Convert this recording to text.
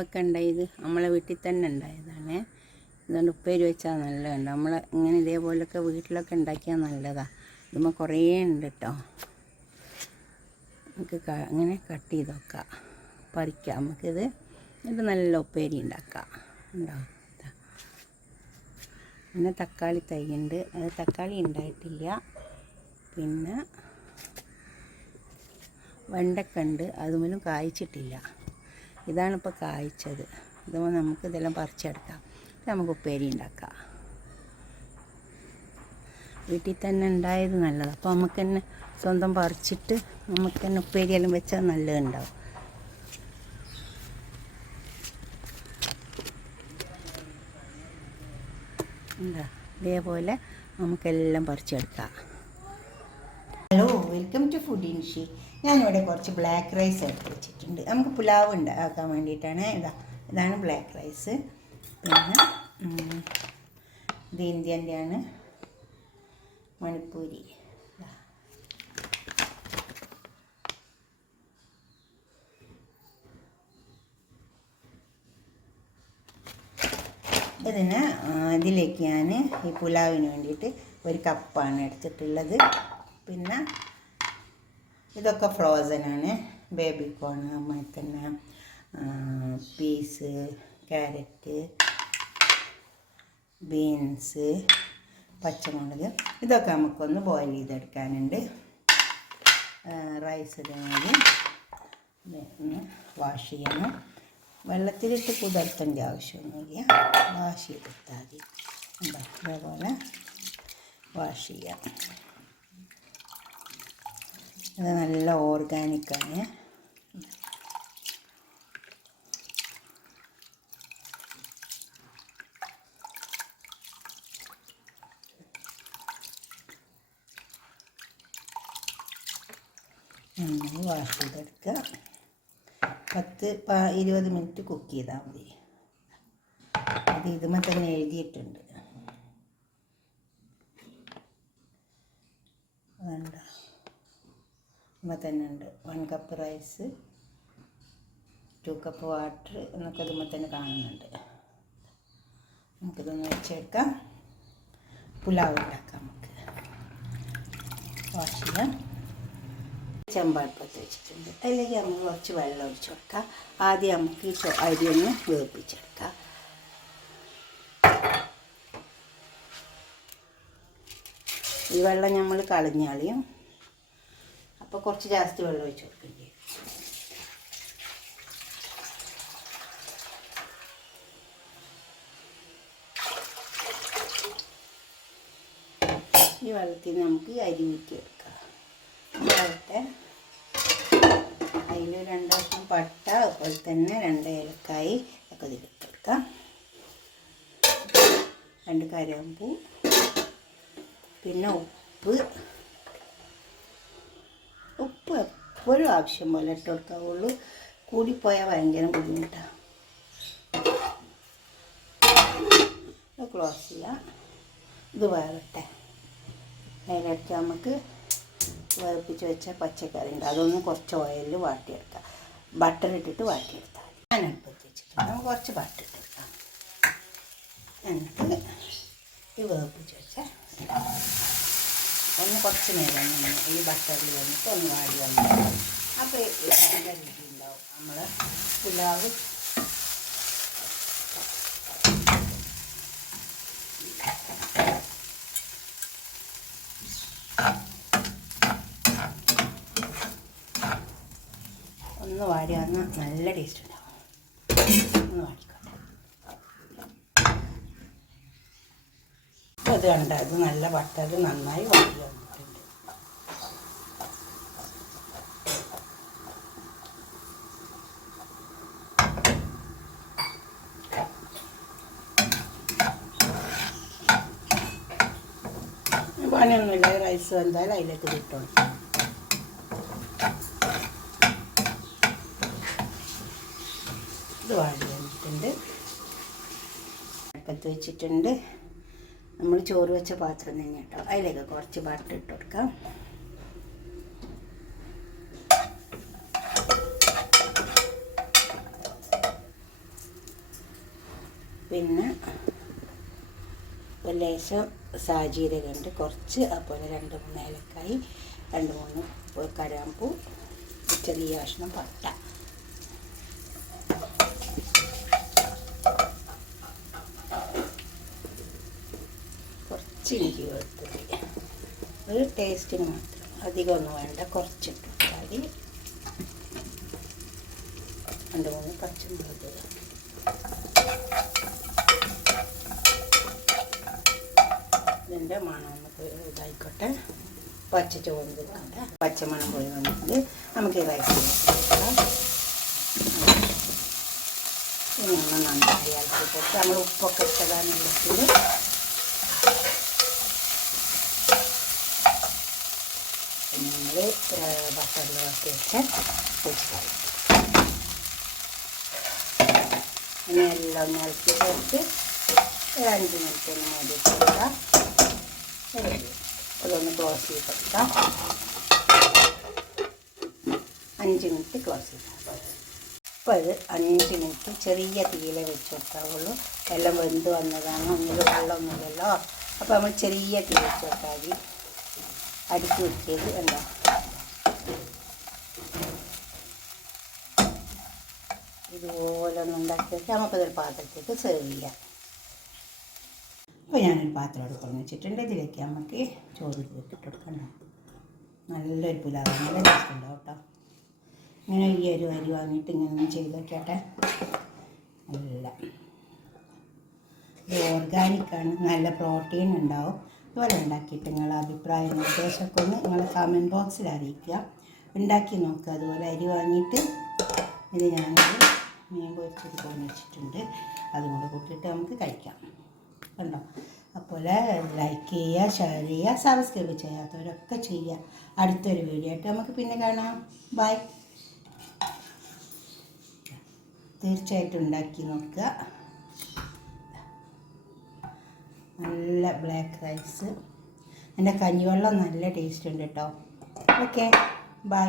ഒക്കെ ഉണ്ടായത് നമ്മളെ വീട്ടിൽ തന്നെ ഉണ്ടായതാണ്. ഇതുകൊണ്ട് ഉപ്പേരി വെച്ചാൽ നല്ലതുണ്ട്. നമ്മൾ ഇങ്ങനെ ഇതേപോലെയൊക്കെ വീട്ടിലൊക്കെ ഉണ്ടാക്കിയാൽ നല്ലതാണ്. ഇതുമ്പോൾ കുറേ ഉണ്ട് കേട്ടോ. നമുക്ക് ഇങ്ങനെ കട്ട് ചെയ്ത് വെക്കാം, പറിക്കാം. നമുക്കിത് നല്ല ഉപ്പേരി ഉണ്ടാക്കാം. ഉണ്ടാവും. പിന്നെ തക്കാളി തൈയുണ്ട്, അത് തക്കാളി ഉണ്ടായിട്ടില്ല. പിന്നെ വെണ്ടക്ക ഉണ്ട്, അതുമൂലം കായ്ച്ചിട്ടില്ല. ഇതാണിപ്പോൾ കായ്ച്ചത്. ഇതുമ്പോൾ നമുക്ക് ഇതെല്ലാം പറിച്ചെടുക്കാം, നമുക്ക് ഉപ്പേരി ഉണ്ടാക്കാം. വീട്ടിൽ തന്നെ ഉണ്ടായത് നല്ലതാണ്. അപ്പോൾ നമുക്ക് തന്നെ സ്വന്തം പറിച്ചിട്ട് നമുക്ക് തന്നെ ഉപ്പേരിയെല്ലാം വെച്ചാൽ നല്ലതുണ്ടാവും. എന്താ ഇതേപോലെ നമുക്കെല്ലാം പറിച്ചെടുക്കാം. ഹലോ, വെൽക്കം ടു ഫുഡ് ഇൻഷി. ഞാനിവിടെ കുറച്ച് ബ്ലാക്ക് റൈസ് എടുത്ത് വെച്ചിട്ടുണ്ട്. നമുക്ക് പുലാവ് ഉണ്ടാക്കാൻ വേണ്ടിയിട്ടാണ്. ഇതാണ് ബ്ലാക്ക് റൈസ്. പിന്നെ ഇത് ഇന്ത്യൻ്റെയാണ്, മണിപ്പൂരി. ഇതിലേക്ക് ഞാൻ ഈ പുലാവിന് വേണ്ടിയിട്ട് 1 കപ്പാണ് എടുത്തിട്ടുള്ളത്. പിന്നെ ഇതൊക്കെ ഫ്രോസനാണ്. ബേബി കോൺ, അതുപോലെ തന്നെ പീസ്, ക്യാരറ്റ്, ബീൻസ്, പച്ചമുളക്, ഇതൊക്കെ നമുക്കൊന്ന് ബോയിൽ ചെയ്തെടുക്കാനുണ്ട്. റൈസ് ഇതുമാതിരി ഒന്ന് വാഷ് ചെയ്യണം. വെള്ളത്തിലിട്ട് കുതിർത്തേണ്ട ആവശ്യമൊന്നുമില്ല, വാഷ് ചെയ്തെടുത്താൽ മതി. അതേപോലെ വാഷ് ചെയ്യാം. ഇത് നല്ല ഓർഗാനിക്കാണ്. വാഷ് ചെയ്തെടുക്കുക. 10-20 മിനിറ്റ് കുക്ക് ചെയ്താൽ മതി. അത് ഇതുമ്പോൾ തന്നെ എഴുതിയിട്ടുണ്ട്. വേണ്ട, ഇതുമ്പോൾ തന്നെ ഉണ്ട്. 1 കപ്പ് റൈസ്, 2 കപ്പ് വാട്ടർ എന്നൊക്കെ ഇതുമ്പോൾ തന്നെ കാണുന്നുണ്ട്. നമുക്കിതൊന്ന് വെച്ചെടുക്കാം. പുലാവ് ഉണ്ടാക്കാം. നമുക്ക് വാഷ് ചെയ്യാം. ചെമ്പടുപ്പത്ത് വെച്ചിട്ടുണ്ട്. അതിലേക്ക് നമുക്ക് കുറച്ച് വെള്ളം ഒഴിച്ച് കൊടുക്കാം. ആദ്യം നമുക്ക് ഈ അരി ഒന്ന് വേവിപ്പിച്ചെടുക്കാം. ഈ വെള്ളം നമ്മൾ കളഞ്ഞാളിയും. അപ്പോൾ കുറച്ച് ജാസ്തി വെള്ളം ഒഴിച്ച് കൊടുക്കേണ്ടി വരും. ഈ വെള്ളത്തിൽ നമുക്ക് അരി ഊറ്റി എടുക്കാം. അതിൽ 2 കഷ്ണം പട്ട, അതുപോലെ തന്നെ 2 ഏലക്കായി ഒക്കെ ഇതിലിട്ട് കൊടുക്കാം. 2 കരമ്പൂ, പിന്നെ ഉപ്പ് എപ്പോഴും ആവശ്യം പോലെ ഇട്ട് കൊടുക്കാവുള്ളൂ. കൂടിപ്പോയാൽ ഭയങ്കര ബുദ്ധിമുട്ടാണ്. ക്ലോസ് ചെയ്യാം. ഇത് വേവട്ടെ. അതിലിട്ട് നമുക്ക് വേവിപ്പിച്ച് വെച്ച പച്ചക്കറി ഉണ്ട്, അതൊന്ന് കുറച്ച് ഓയിലിൽ വാട്ടിയെടുക്കാം. ബട്ടർ ഇട്ടിട്ട് വാട്ടിയെടുത്താൽ മതി. ഞാൻ അടുപ്പത്ത് വെച്ചിട്ടുണ്ട്. നമുക്ക് കുറച്ച് ബട്ടർ ഇട്ടെടുക്കാം. എന്നിട്ട് ഈ വേവിപ്പിച്ച് വെച്ച ഒന്ന് കുറച്ച് നേരം ഈ ബട്ടറിൽ വന്നിട്ട് ഒന്ന് വാടി വന്നിട്ട് അപ്പോൾ നല്ല രുചി ഉണ്ടാവും നമ്മൾ പുലാവ്. ഒന്ന് വാടി വന്നാൽ നല്ല ടേസ്റ്റ് ഉണ്ടാവും. ഒന്ന് വാടിക്കോട്ടെ. അത് കണ്ട, അത് നല്ല ബട്ടർ നന്നായി വാടി വന്നിട്ടുണ്ട്. പണിയൊന്നുമില്ല. റൈസ് എന്തായാലും അതിലേക്ക് കിട്ടും. ഇത് വാടി വന്നിട്ടുണ്ട്. അടുപ്പത്ത് വെച്ചിട്ടുണ്ട്. നമ്മൾ ചോറ് വെച്ച പാത്രം തന്നെ കേട്ടോ. അതിലേക്ക് കുറച്ച് ബട്ടർ ഇട്ട് കൊടുക്കാം. പിന്നെ ലേശം സാജീരകമുണ്ട് കുറച്ച്, അതുപോലെ 2-3 ഏലക്കായി, 2-3 കരാമ്പൂ, ചെറിയ കഷ്ണം പട്ട. കുറച്ച് ഇഞ്ചി വെളുത്തുള്ളി, ഒരു ടേസ്റ്റിന് മാത്രം, അധികമൊന്നും വേണ്ട, കുറച്ചിട്ട് മതി. 2-3 പച്ചമുളക്. ഇതിൻ്റെ മണം ഒന്ന് ഇതായിക്കോട്ടെ, പച്ച ചോറ് കൊടുക്കട്ടെ. പച്ചമണം പോയി വന്നിട്ട് നമുക്ക് ഈ റൈസ് കൊടുക്കാം. ഇനി ഒന്ന് നന്നായി ഇളക്കിയിട്ട് നമ്മൾ ഉപ്പൊക്കെ ഇട്ടതാണ് വെച്ചത്. നമ്മൾ ബട്ടറിൽ വറുത്തി വെച്ച് പൊടിച്ചാൽ ഇനി എല്ലാം ഒന്ന് ഇളക്കി ചേർത്ത് ഒരു 5 മിനിറ്റ് ഒന്ന് മൂടി കൊടുക്കാം. അതൊന്ന് ക്ലോസ് ചെയ്ത് കൊടുക്കാം. 5 മിനിറ്റ് ക്ലോസ് ചെയ്താൽ. അപ്പോൾ ഇത് 5 മിനിറ്റ് ചെറിയ തീയില വെച്ച് കൊടുക്കാവുള്ളൂ. എല്ലാം വെന്ത് വന്നതാണ്, ഒന്നിലും വെള്ളമൊന്നുമില്ലല്ലോ. അപ്പോൾ നമ്മൾ ചെറിയ തീ വെച്ച് കൊടുത്താൽ മതി. അടുക്കി വെച്ചത് എന്താ ഇതുപോലെ ഒന്ന് ഉണ്ടാക്കി വെച്ചാൽ നമുക്കതൊരു പാത്രത്തേക്ക് സെർവ് ചെയ്യാം. അപ്പോൾ ഞാനൊരു പാത്രം എടുക്കണം വെച്ചിട്ടുണ്ട്. ഇതിലേക്ക് നമുക്ക് ചോറ് ഇട്ടുകൊടുക്കണം. നല്ലൊരു പുലാവ്, നല്ല ടേസ്റ്റ് ഉണ്ടാവും കേട്ടോ. ഇങ്ങനെ ഈ അരി വാങ്ങിയിട്ട് ഇങ്ങനെ ചെയ്ത് നോക്കിയാട്ടെ. നല്ല ഇത് ഓർഗാനിക്കാണ്, നല്ല പ്രോട്ടീൻ ഉണ്ടാവും. ഇതുപോലെ ഉണ്ടാക്കിയിട്ട് നിങ്ങളുടെ അഭിപ്രായം നിർദ്ദേശമൊക്കെ ഒന്ന് നിങ്ങളുടെ കമൻറ്റ് ബോക്സിൽ അറിയിക്കുക. ഉണ്ടാക്കി നോക്കുക. അതുപോലെ അരി വാങ്ങിയിട്ട് ഇത് ഞാനൊരു മീൻ പൊരിച്ചത് കൊണ്ട് വെച്ചിട്ടുണ്ട്, അതും കൂടെ കൂട്ടിയിട്ട് നമുക്ക് കഴിക്കാം. കണ്ടോ? അതുപോലെ ലൈക്ക് ചെയ്യുക, ഷെയർ ചെയ്യുക, സബ്സ്ക്രൈബ് ചെയ്യാത്തവരൊക്കെ ചെയ്യുക. അടുത്തൊരു വീഡിയോ ആയിട്ട് നമുക്ക് പിന്നെ കാണാം. ബൈ. തീർച്ചയായിട്ടും ഉണ്ടാക്കി നോക്കുക. നല്ല ബ്ലാക്ക് റൈസ്. എൻ്റെ കഞ്ഞിവെള്ളം നല്ല ടേസ്റ്റ് ഉണ്ട് കേട്ടോ. Okay, by.